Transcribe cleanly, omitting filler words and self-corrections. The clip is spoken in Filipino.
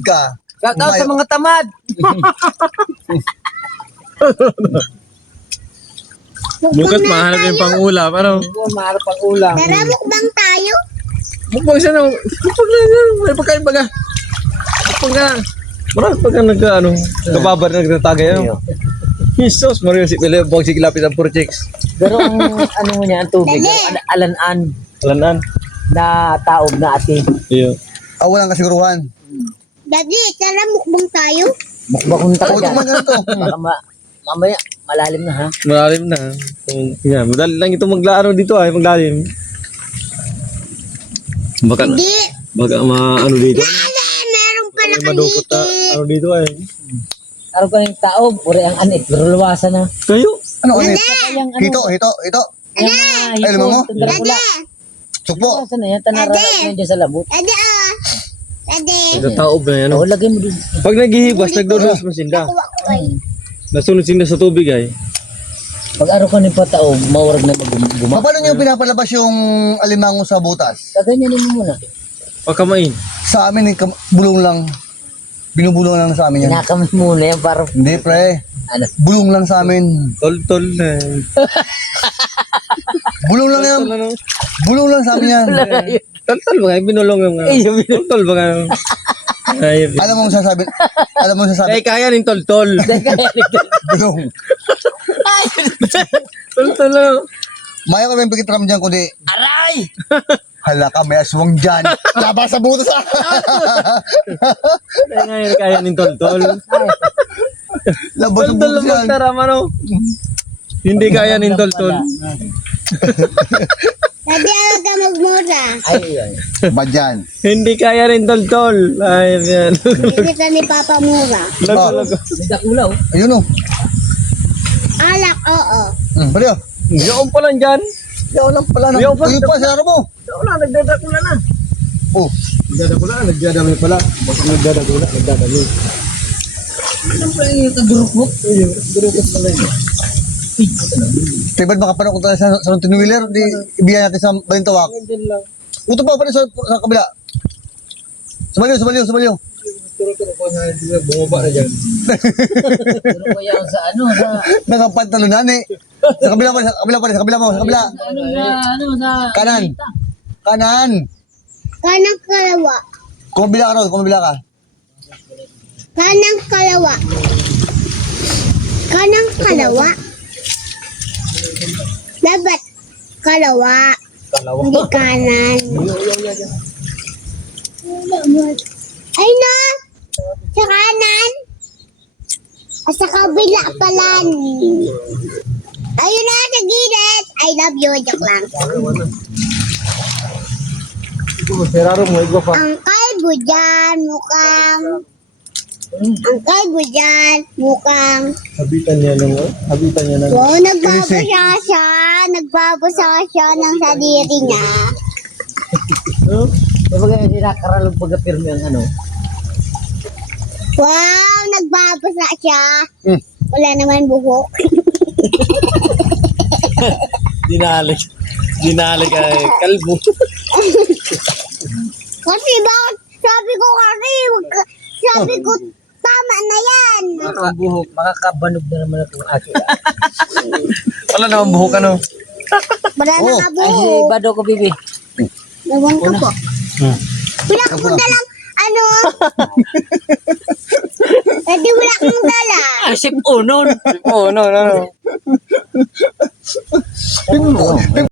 ka. Shout out sa mga tamad. Bukas mahanap yung pang-ulam. Ano? Maharap ang ulam. Tara, mukbang tayo. Mukbang siya na. Mukbang na. May pagkain baga. Mukbang ka. Marami pagka nagka, kababar na nagtatagay. Jesus, Mario, si Pele, bawag si Kilapit ang Purchicks. Pero ang ano mo niya, ang tubig, alanan Alanan. na taob na ate. Iyo. Walang kasiguruhan. Daddy, tara, mukbang tayo. Mukbang ka Ako dyan. itong ganito. Baka mamaya, malalim na ha. Malalim na. Yan, madali lang ito maglaro dito ay maglalim. Baka Di. ano dito. Meron pa Madukot na, nakalitik. ano dito ay. Araw ka ng taob, puri ang anik, pero luwasan na. Kayo? Ano ulit? Yung ano, Ito. yung mga Ay, limang mo? hipon, tundra pula. Sukpo. Luwasan na yan, tanarala ko yun dyan sa labot. Daddy, ah. Daddy. Ito taob na yan. Oo, lagay mo din. Pag naghihibas, nagdodos mo sinda. Kuha ko kayo. Nasunod sinda sa tubig ay. Pag araw ka ng pataob, mawarag na mag-guma. Paano niyo pinapalabas yung alimango sa butas? Kaganyanin mo muna. Pagkamain. Sa amin, bulong lang. Binubulong lang sa amin yan. Kinakamay muna yan para, Hindi, pre. ano, Bulong lang sa amin. Tol na. Bulong lang yan. Ano? Bulong lang sa amin yan. Tol ba kayo? Binulong yung Ay, yung binulong. Tol ba kayo? Ay, Alam mo sasabi. Alam mo sasabi. kaya ning tol. Bulong. Tol lang. Maya ko may pagkitram dyan kundi. aray! Hala ka, may aswang dyan. Labas sa butas ah. Kaya ning tol. Labas sa Tol butas lang yan. magtaram ano. Hindi kaya ning tol. Daddy, ayaw ka magmura. Ay, yun. Ba dyan? Hindi kaya rin tol. Ay, yan. Hindi ka ni Papa Mura. Lago. May dakulaw. Ayun o. Alak, oo. Pwede o. Yung pa lang dyan. Yaw lang pala. Yaw pa. Ayun pa, sinaro mo. Wala, nagdadakula na. Oh. Nagdadami pala. Bakit nagdadakula? Nagdadami. Ano pa yung kadurukot? Durukot pala yun. Kaya ba't makapanok tayo sa Tinwheeler? Di ibiyan natin sa Balintawak. Uto pa pala sa kabila. Sumaliw. Bumaba na dyan. Durukot ko yan sa ano, sa... Nakapantalonan eh. Sa kabila mo. Ano sa... Kanan. Kanang kalawa. Kumabila ka ron, kumabila ka. Kanang kalawa. Kanang kalawa. Dapat kalawa. Hindi kanan. Ay na! Sa kanan. Sa kabila pala. Ayun na, sa gilid. I love you. Joke lang. Seraro mo, igwa pa. Ang kalbo dyan mukhang... Ang kalbo dyan mukhang... Habitan niya ng... Wow, nagbabasa siya ng sadiri niya. Kapag sinakaralong pagkapirmi ang ano. Wow, nagbabasa siya. Wala naman buhok. Dinalik ay kalbo. Kasi bakit sabi ko tama na yan. Ang buhok, makakabanog na naman itong aki. Wala naman buhok ano. Wala na nga Ay, si buhok. Bado ko, bibi. Ewan ko po. Wala akong dalang ano. Pwede wala akong dala. Asip unon. Oh, no.